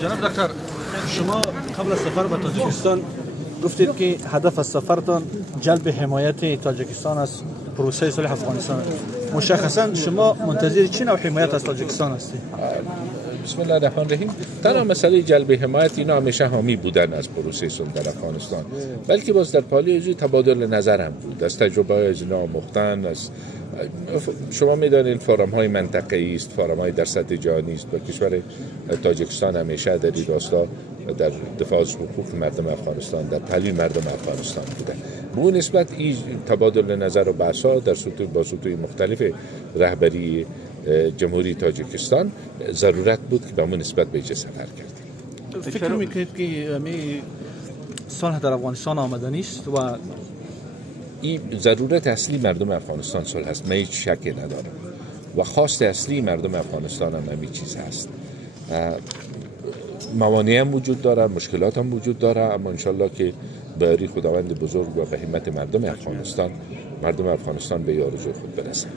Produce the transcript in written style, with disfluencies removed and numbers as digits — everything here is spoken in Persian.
جناب دکتر، شما قبل از سفر به تاجیکستان گفتید که هدف از سفرتان جلب حمایت تاجیکستان از پروسه صلح افغانستان است. مشخصا شما منتظر چه نوع حمایت از تاجیکستان هستید؟ بسم الله الرحمن الرحیم. تنها مسئله جلب حمایت اینا همیشه حامی بودن از پروسه صلح در افغانستان، بلکه باز در پالی تبادل نظر هم بود از تجربه از اینا آموختن. از شما میدانید فورم های منطقه‌ای است، فورم های در سطح جهانی است. با کشور تاجیکستان همیشه در این راستا در دفاع از حقوق مردم افغانستان، در تحلیل مردم افغانستان بوده. به اون نسبت این تبادل نظر و بحث‌ها در سطوح مختلف رهبری جمهوری تاجیکستان ضرورت بود که به اون نسبت به سفر کردیم. فکر میکنید که صلح در افغانستان آمده نیست و این ضرورت اصلی مردم افغانستان صلح است؟ من هیچ شکی ندارم و خواست اصلی مردم افغانستان هم همین چیز هست. موانع هم وجود داره، مشکلات هم وجود داره، اما انشالله که به یاری خداوند بزرگ و به همت مردم افغانستان به آرزوی خود برسند.